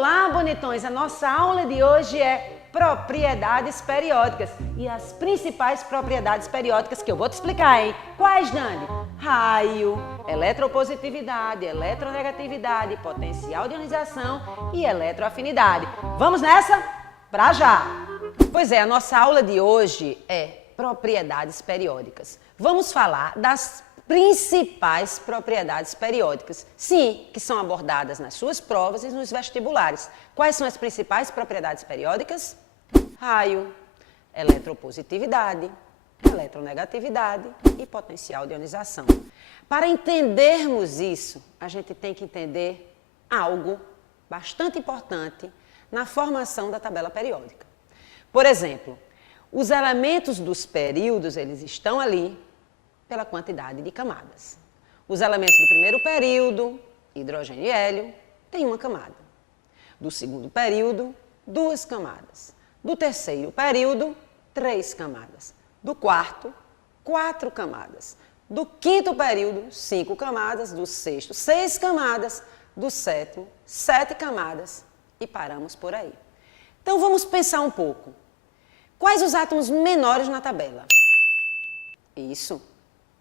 Olá, bonitões! A nossa aula de hoje é propriedades periódicas e as principais propriedades periódicas que eu vou te explicar, hein? Quais, Dani? Raio, eletropositividade, eletronegatividade, potencial de ionização e eletroafinidade. Vamos nessa? Pra já! Pois é, a nossa aula de hoje é propriedades periódicas. Vamos falar das principais propriedades periódicas, sim, que são abordadas nas suas provas e nos vestibulares. Quais são as principais propriedades periódicas? Raio, eletropositividade, eletronegatividade e potencial de ionização. Para entendermos isso, a gente tem que entender algo bastante importante na formação da tabela periódica. Por exemplo, os elementos dos períodos, eles estão ali pela quantidade de camadas. Os elementos do primeiro período, hidrogênio e hélio, têm uma camada. Do segundo período, 2 camadas. Do terceiro período, 3 camadas. Do quarto, 4 camadas. Do quinto período, 5 camadas. Do sexto, 6 camadas. Do sétimo, 7 camadas. E paramos por aí. Então vamos pensar um pouco. Quais os átomos menores na tabela? Isso.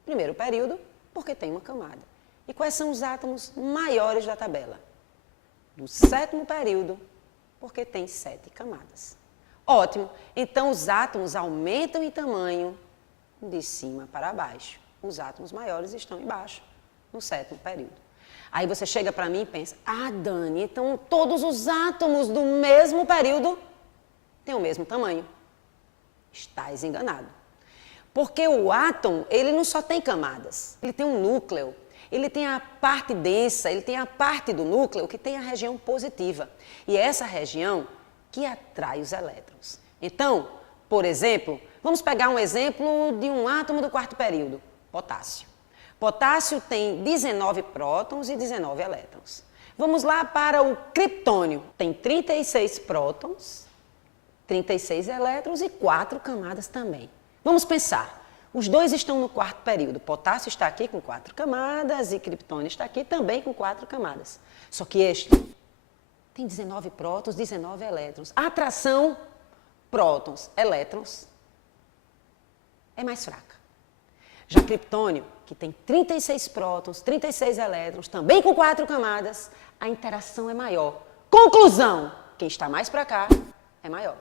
Primeiro período, porque tem uma camada. E quais são os átomos maiores da tabela? Do sétimo período, porque tem 7 camadas. Ótimo! Então, os átomos aumentam em tamanho de cima para baixo. Os átomos maiores estão embaixo, no sétimo período. Aí você chega para mim e pensa, Dani, então todos os átomos do mesmo período têm o mesmo tamanho. Estás enganado. Porque o átomo, ele não só tem camadas, ele tem um núcleo, ele tem a parte densa, ele tem a parte do núcleo que tem a região positiva. E é essa região que atrai os elétrons. Então, por exemplo, vamos pegar um exemplo de um átomo do quarto período, potássio. Potássio tem 19 prótons e 19 elétrons. Vamos lá para o criptônio, tem 36 prótons, 36 elétrons e 4 camadas também. Vamos pensar, os dois estão no quarto período, potássio está aqui com 4 camadas e criptônio está aqui também com 4 camadas. Só que este tem 19 prótons, 19 elétrons. A atração prótons, elétrons é mais fraca. Já criptônio, que tem 36 prótons, 36 elétrons, também com 4 camadas, a interação é maior. Conclusão, quem está mais para cá é maior.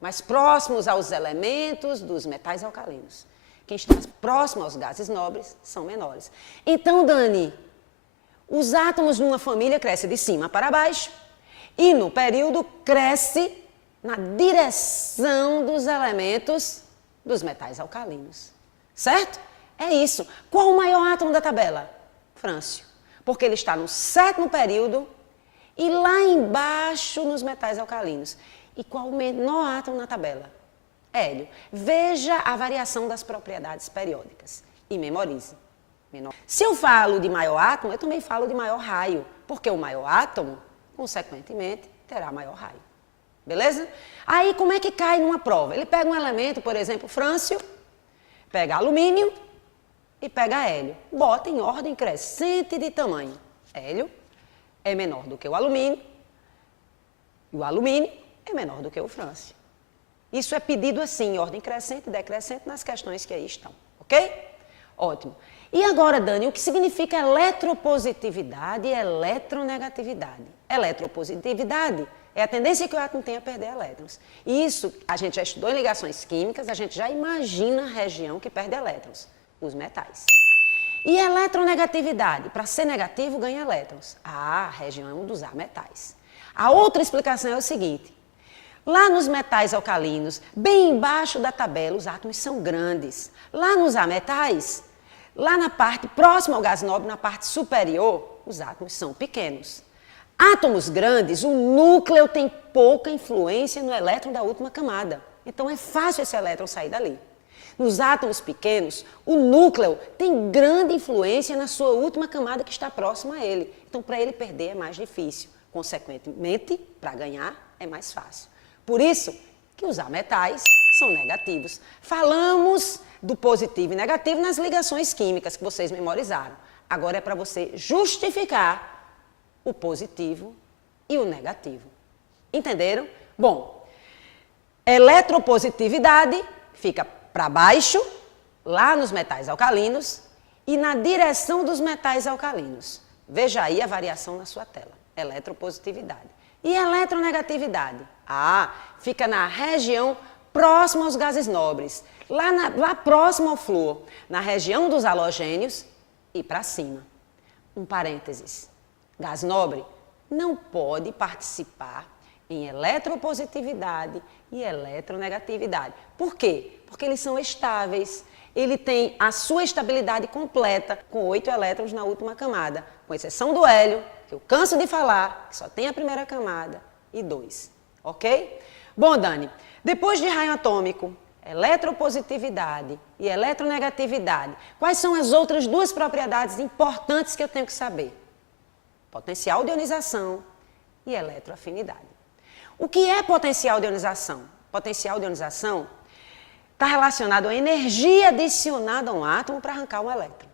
Mais próximos aos elementos dos metais alcalinos. Quem está próximo aos gases nobres são menores. Então, Dani, os átomos numa família crescem de cima para baixo e no período cresce na direção dos elementos dos metais alcalinos. Certo? É isso. Qual o maior átomo da tabela? Frâncio. Porque ele está no sétimo período e lá embaixo nos metais alcalinos. E qual o menor átomo na tabela? Hélio. Veja a variação das propriedades periódicas e memorize. Menor. Se eu falo de maior átomo, eu também falo de maior raio, porque o maior átomo, consequentemente, terá maior raio. Beleza? Aí, como é que cai numa prova? Ele pega um elemento, por exemplo, frâncio, pega alumínio e pega hélio. Bota em ordem crescente de tamanho. Hélio é menor do que o alumínio e o alumínio é menor do que o frâncio. Isso é pedido assim, em ordem crescente e decrescente, nas questões que aí estão, ok? Ótimo. E agora, Dani, o que significa eletropositividade e eletronegatividade? Eletropositividade é a tendência que o átomo tem a perder elétrons. Isso, a gente já estudou em ligações químicas, a gente já imagina a região que perde elétrons, os metais. E eletronegatividade, para ser negativo, ganha elétrons. A região dos ametais. A outra explicação é o seguinte. Lá nos metais alcalinos, bem embaixo da tabela, os átomos são grandes. Lá nos ametais, lá na parte próxima ao gás nobre, na parte superior, os átomos são pequenos. Átomos grandes, o núcleo tem pouca influência no elétron da última camada. Então é fácil esse elétron sair dali. Nos átomos pequenos, o núcleo tem grande influência na sua última camada que está próxima a ele. Então, para ele perder é mais difícil. Consequentemente, para ganhar é mais fácil. Por isso que os ametais são negativos. Falamos do positivo e negativo nas ligações químicas que vocês memorizaram. Agora é para você justificar o positivo e o negativo. Entenderam? Bom, eletropositividade fica para baixo, lá nos metais alcalinos, e na direção dos metais alcalinos. Veja aí a variação na sua tela. Eletropositividade. E eletronegatividade? Fica na região próxima aos gases nobres, lá próximo ao flúor, na região dos halogênios e para cima. Um parênteses. Gás nobre não pode participar em eletropositividade e eletronegatividade. Por quê? Porque eles são estáveis. Ele tem a sua estabilidade completa com 8 elétrons na última camada, com exceção do hélio, que eu canso de falar, que só tem a primeira camada, e 2. Ok? Bom, Dani, depois de raio atômico, eletropositividade e eletronegatividade, quais são as outras duas propriedades importantes que eu tenho que saber? Potencial de ionização e eletroafinidade. O que é potencial de ionização? Potencial de ionização está relacionado à energia adicionada a um átomo para arrancar um elétron.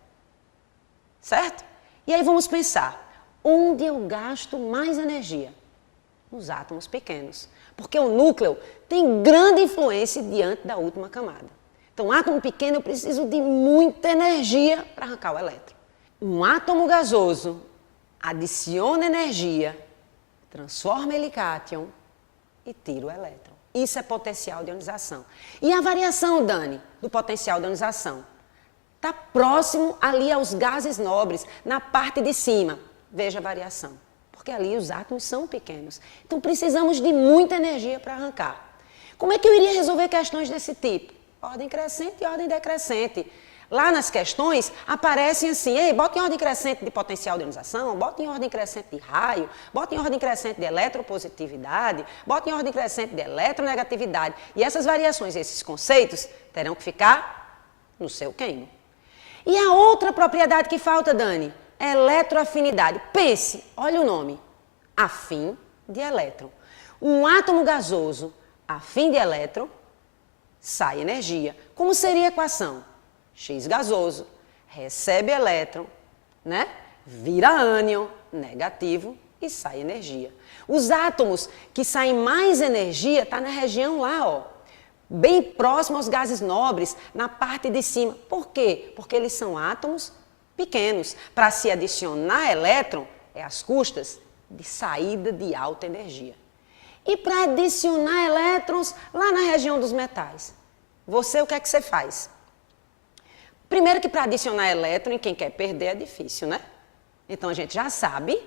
Certo? E aí vamos pensar, onde eu gasto mais energia? Nos átomos pequenos. Porque o núcleo tem grande influência diante da última camada. Então, átomo pequeno eu preciso de muita energia para arrancar o elétron. Um átomo gasoso adiciona energia, transforma ele em cátion e tira o elétron. Isso é potencial de ionização. E a variação, Dani, do potencial de ionização? Está próximo ali aos gases nobres, na parte de cima. Veja a variação. Porque ali os átomos são pequenos. Então precisamos de muita energia para arrancar. Como é que eu iria resolver questões desse tipo? Ordem crescente e ordem decrescente. Lá nas questões aparecem assim, bota em ordem crescente de potencial de ionização, bota em ordem crescente de raio, bota em ordem crescente de eletropositividade, bota em ordem crescente de eletronegatividade. E essas variações, esses conceitos, terão que ficar no seu queimo. E a outra propriedade que falta, Dani? Eletroafinidade. Pense, olha o nome, afim de elétron. Um átomo gasoso afim de elétron, sai energia. Como seria a equação? X gasoso, recebe elétron, né? Vira ânion, negativo, e sai energia. Os átomos que saem mais energia estão na região lá, ó, bem próximo aos gases nobres, na parte de cima. Por quê? Porque eles são átomos pequenos. Para se adicionar elétron, é às custas de saída de alta energia. E para adicionar elétrons lá na região dos metais, o que é que você faz? Primeiro que para adicionar elétron, e quem quer perder é difícil, né? Então a gente já sabe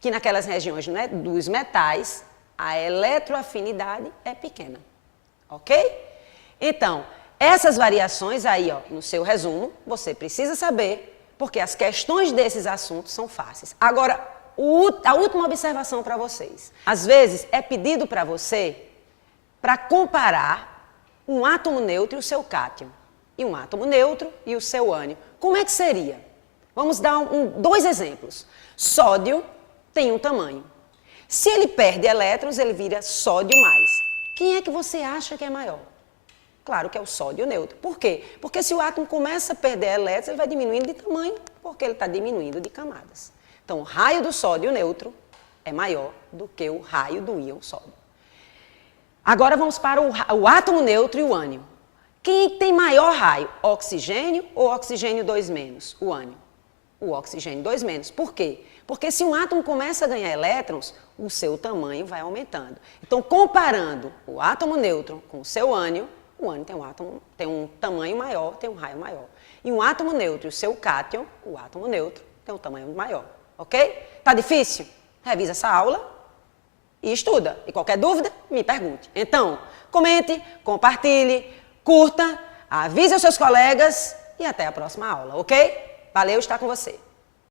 que naquelas regiões, né, dos metais, a eletroafinidade é pequena. Ok? Então, essas variações aí, ó, no seu resumo, você precisa saber, porque as questões desses assuntos são fáceis. Agora, a última observação para vocês. Às vezes é pedido para você para comparar um átomo neutro e o seu cátion, e um átomo neutro e o seu ânion. Como é que seria? Vamos dar dois exemplos. Sódio tem um tamanho. Se ele perde elétrons, ele vira sódio mais. Quem é que você acha que é maior? Claro que é o sódio neutro. Por quê? Porque se o átomo começa a perder elétrons, ele vai diminuindo de tamanho, porque ele está diminuindo de camadas. Então, o raio do sódio neutro é maior do que o raio do íon sódio. Agora vamos para o átomo neutro e o ânion. Quem tem maior raio? Oxigênio ou oxigênio 2-? O ânion. O oxigênio 2-. Por quê? Porque se um átomo começa a ganhar elétrons, o seu tamanho vai aumentando. Então, comparando o átomo neutro com o seu ânion, o ânion tem um tamanho maior, tem um raio maior. E um átomo neutro e o seu cátion, o átomo neutro, tem um tamanho maior. Ok? Tá difícil? Revisa essa aula e estuda. E qualquer dúvida, me pergunte. Então, comente, compartilhe, curta, avise aos seus colegas e até a próxima aula, ok? Valeu estar com você.